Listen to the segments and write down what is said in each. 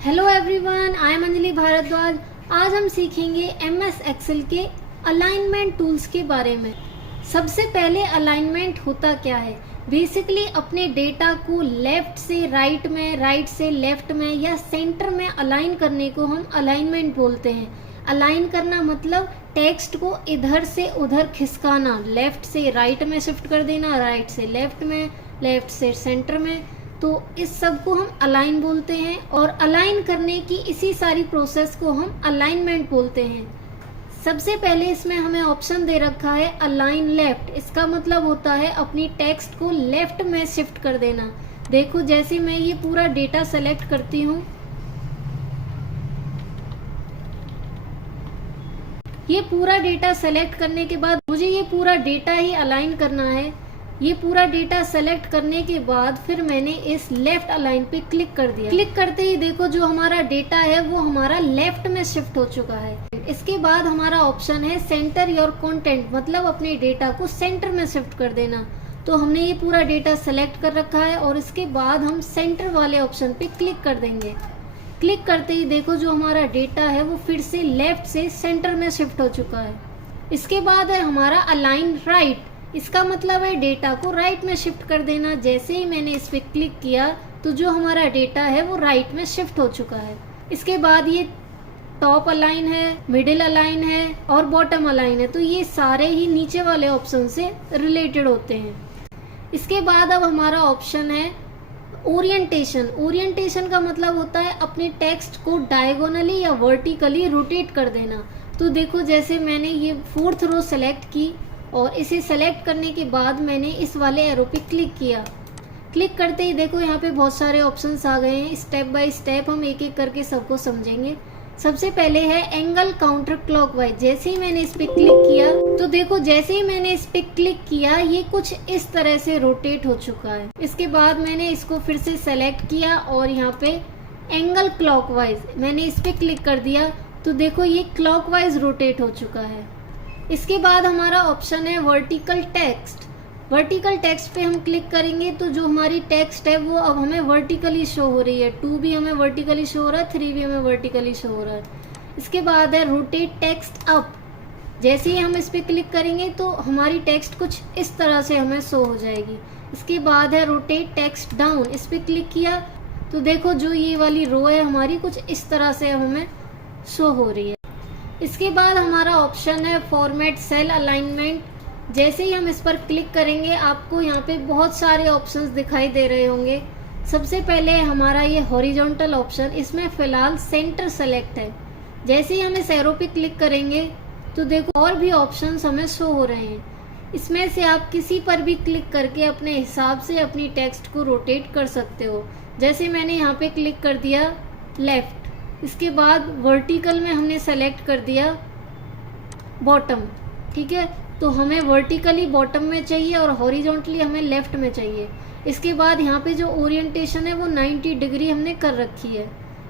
Hello everyone, I am Anjali Bhardwaj. आज हम सीखेंगे एमएस एक्सेल के अलाइनमेंट टूल्स के बारे में। सबसे पहले अलाइनमेंट होता क्या है? बेसिकली अपने डेटा को लेफ्ट से राइट में, राइट से लेफ्ट में या सेंटर में अलाइन करने को हम अलाइनमेंट बोलते हैं। अलाइन करना मतलब टेक्स्ट को इधर से उधर खिसकाना, लेफ्ट से राइट में शिफ्ट कर देना, राइट से लेफ्ट में, लेफ्ट से सेंटर में। तो इस सब को हम अलाइन बोलते हैं और अलाइन करने की इसी सारी प्रोसेस को हम अलाइनमेंट बोलते हैं। सबसे पहले इसमें हमें ऑप्शन दे रखा है अलाइन लेफ्ट। इसका मतलब होता है अपनी टेक्स्ट को लेफ्ट में शिफ्ट कर देना। देखो, जैसे मैं ये पूरा डेटा सेलेक्ट करती हूँ, ये पूरा डेटा सेलेक्ट करने के बाद मुझे ये पूरा डेटा ही अलाइन करना है। ये पूरा डेटा सेलेक्ट करने के बाद फिर मैंने इस लेफ्ट अलाइन पे क्लिक कर दिया। क्लिक करते ही देखो जो हमारा डेटा है वो हमारा लेफ्ट में शिफ्ट हो चुका है। इसके बाद हमारा ऑप्शन है सेंटर योर कंटेंट, मतलब अपने डेटा को सेंटर में शिफ्ट कर देना। तो हमने ये पूरा डेटा सेलेक्ट कर रखा है और इसके बाद हम सेंटर वाले ऑप्शन पे क्लिक कर देंगे। क्लिक करते ही देखो जो हमारा डेटा है वो फिर से लेफ्ट से सेंटर में शिफ्ट हो चुका है। इसके बाद है हमारा अलाइन राइट। इसका मतलब है डेटा को राइट में शिफ्ट कर देना। जैसे ही मैंने इस पर क्लिक किया तो जो हमारा डेटा है वो राइट में शिफ्ट हो चुका है। इसके बाद ये टॉप अलाइन है, मिडिल अलाइन है और बॉटम अलाइन है। तो ये सारे ही नीचे वाले ऑप्शन से रिलेटेड होते हैं। इसके बाद अब हमारा ऑप्शन है ओरिएंटेशन। ओरिएंटेशन का मतलब होता है अपने टेक्स्ट को डायगोनली या वर्टिकली रोटेट कर देना। तो देखो, जैसे मैंने ये 4th रो सेलेक्ट की और इसे सेलेक्ट करने के बाद मैंने इस वाले एरो पे क्लिक किया। क्लिक करते ही देखो यहाँ पे बहुत सारे ऑप्शंस आ गए हैं। स्टेप बाय स्टेप हम एक एक करके सबको समझेंगे। सबसे पहले है एंगल काउंटर क्लॉकवाइज। जैसे ही मैंने इस पे क्लिक किया तो देखो, जैसे ही मैंने इस पे क्लिक किया ये कुछ इस तरह से रोटेट हो चुका है। इसके बाद मैंने इसको फिर से सेलेक्ट किया और यहाँ पे एंगल क्लॉकवाइज मैंने इस पे क्लिक कर दिया तो देखो ये क्लॉकवाइज रोटेट हो चुका है। इसके बाद हमारा ऑप्शन है वर्टिकल टेक्स्ट। वर्टिकल टेक्स्ट पे हम क्लिक करेंगे तो जो हमारी टेक्स्ट है वो अब हमें वर्टिकली शो हो रही है। 2 भी हमें वर्टिकली शो हो रहा है, 3 भी हमें वर्टिकली शो हो रहा है। इसके बाद है रोटेट टेक्स्ट अप। जैसे ही हम इस पे क्लिक करेंगे तो हमारी टेक्स्ट कुछ इस तरह से हमें शो हो जाएगी। इसके बाद है रोटेट टेक्स्ट डाउन। इस पे क्लिक किया तो देखो जो ये वाली रो है हमारी कुछ इस तरह से हमें शो हो रही है। इसके बाद हमारा ऑप्शन है फॉर्मेट सेल अलाइनमेंट। जैसे ही हम इस पर क्लिक करेंगे आपको यहाँ पे बहुत सारे ऑप्शंस दिखाई दे रहे होंगे। सबसे पहले हमारा ये हॉरिजॉन्टल ऑप्शन, इसमें फिलहाल सेंटर सेलेक्ट है। जैसे ही हम इस एरो पे क्लिक करेंगे तो देखो और भी ऑप्शंस हमें शो हो रहे हैं। इसमें से आप किसी पर भी क्लिक करके अपने हिसाब से अपनी टेक्स्ट को रोटेट कर सकते हो। जैसे मैंने यहाँ पे क्लिक कर दिया लेफ्ट, इसके बाद वर्टिकल में हमने सेलेक्ट कर दिया बॉटम। ठीक है, तो हमें वर्टिकली बॉटम में चाहिए और हॉरिजॉन्टली हमें लेफ्ट में चाहिए। इसके बाद यहाँ पे जो ओरिएंटेशन है वो 90 डिग्री हमने कर रखी है।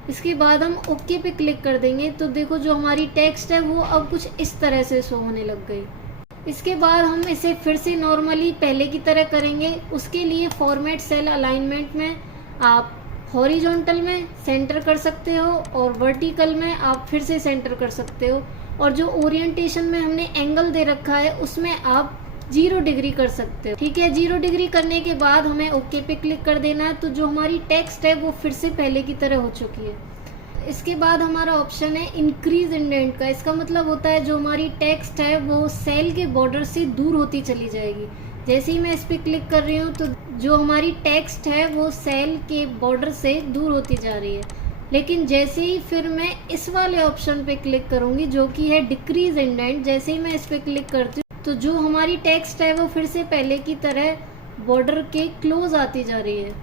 इसके बाद हम ओके पे क्लिक कर देंगे तो देखो जो हमारी टेक्स्ट है वो अब कुछ इस तरह से शो होने लग गई। इसके बाद हम इसे फिर से नॉर्मली पहले की तरह करेंगे। उसके लिए फॉर्मेट सेल अलाइनमेंट में आप हॉरिजॉन्टल में सेंटर कर सकते हो और वर्टिकल में आप फिर से सेंटर कर सकते हो। और जो ओरिएंटेशन में हमने एंगल दे रखा है उसमें आप 0 डिग्री कर सकते हो। ठीक है, 0 डिग्री करने के बाद हमें ओके पे क्लिक कर देना है। तो जो हमारी टेक्स्ट है वो फिर से पहले की तरह हो चुकी है। इसके बाद हमारा ऑप्शन है इंक्रीज इंडेंट का। इसका मतलब होता है जो हमारी टेक्स्ट है वो सेल के बॉर्डर से दूर होती चली जाएगी। जैसे ही मैं इस पे क्लिक कर रही हूँ तो जो हमारी टेक्स्ट है वो सेल के बॉर्डर से दूर होती जा रही है। लेकिन जैसे ही फिर मैं इस वाले ऑप्शन पे क्लिक करूँगी जो कि है डिक्रीज इंडेंट, जैसे ही मैं इस पे क्लिक करती हूँ तो जो हमारी टेक्स्ट है वो फिर से पहले की तरह बॉर्डर के क्लोज आती जा रही है।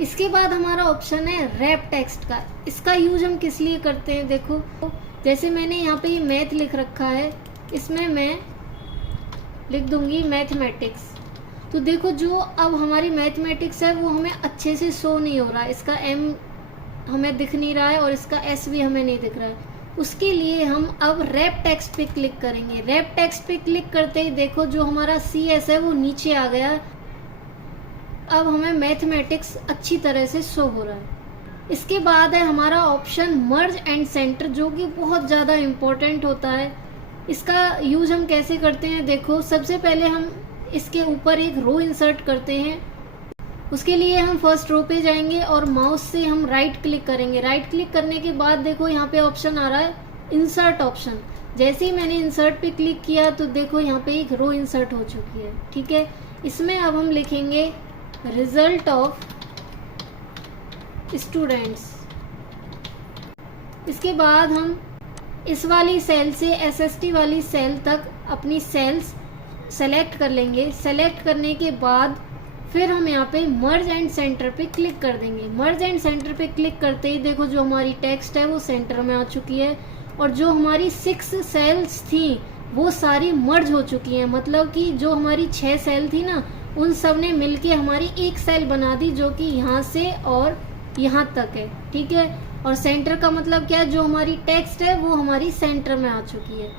इसके बाद हमारा ऑप्शन है रैप टेक्स्ट का। इसका यूज हम किस लिए करते हैं? देखो, जैसे मैंने यहाँ पे ये मैथ लिख रखा है, इसमें मैं लिख दूंगी मैथमेटिक्स। तो देखो जो अब हमारी मैथमेटिक्स है वो हमें अच्छे से शो नहीं हो रहा है। इसका M हमें दिख नहीं रहा है और इसका S भी हमें नहीं दिख रहा है। उसके लिए हम अब रैप टेक्स्ट पे क्लिक करेंगे। रैप टेक्स्ट पे क्लिक करते ही देखो जो हमारा CS है वो नीचे आ गया। अब हमें मैथमेटिक्स अच्छी तरह से शो हो रहा है। इसके बाद है हमारा ऑप्शन मर्ज एंड सेंटर, जो कि बहुत ज़्यादा इम्पोर्टेंट होता है। इसका यूज हम कैसे करते हैं, देखो सबसे पहले हम इसके ऊपर एक रो इंसर्ट करते हैं। उसके लिए हम फर्स्ट रो पे जाएंगे और माउस से हम राइट क्लिक करेंगे। राइट क्लिक करने के बाद देखो यहाँ पे ऑप्शन आ रहा है इंसर्ट ऑप्शन। जैसे ही मैंने इंसर्ट पे क्लिक किया तो देखो यहाँ पे एक रो इंसर्ट हो चुकी है। ठीक है, इसमें अब हम लिखेंगे रिजल्ट ऑफ स्टूडेंट्स। इसके बाद हम इस वाली सेल से SST वाली सेल तक अपनी सेल्स सेलेक्ट कर लेंगे। सेलेक्ट करने के बाद फिर हम यहाँ पे मर्ज एंड सेंटर पे क्लिक कर देंगे। मर्ज एंड सेंटर पे क्लिक करते ही देखो जो हमारी टेक्स्ट है वो सेंटर में आ चुकी है और जो हमारी 6 सेल्स थी वो सारी मर्ज हो चुकी हैं। मतलब कि जो हमारी 6 सेल थी ना, उन सब ने मिलके हमारी एक सेल बना दी, जो कि यहाँ से और यहाँ तक है। ठीक है, और सेंटर का मतलब क्या है, जो हमारी टेक्स्ट है वो हमारी सेंटर में आ चुकी है।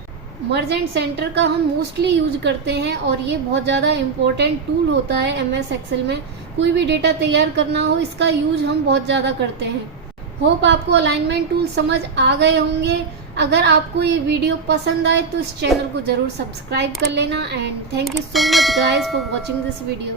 मर्ज एंड सेंटर का हम मोस्टली यूज करते हैं और ये बहुत ज़्यादा इम्पोर्टेंट टूल होता है MS एक्सेल में। कोई भी डेटा तैयार करना हो इसका यूज हम बहुत ज़्यादा करते हैं। होप आपको अलाइनमेंट टूल समझ आ गए होंगे। अगर आपको ये वीडियो पसंद आए तो इस चैनल को ज़रूर सब्सक्राइब कर लेना। And thank you so much guys for watching this video.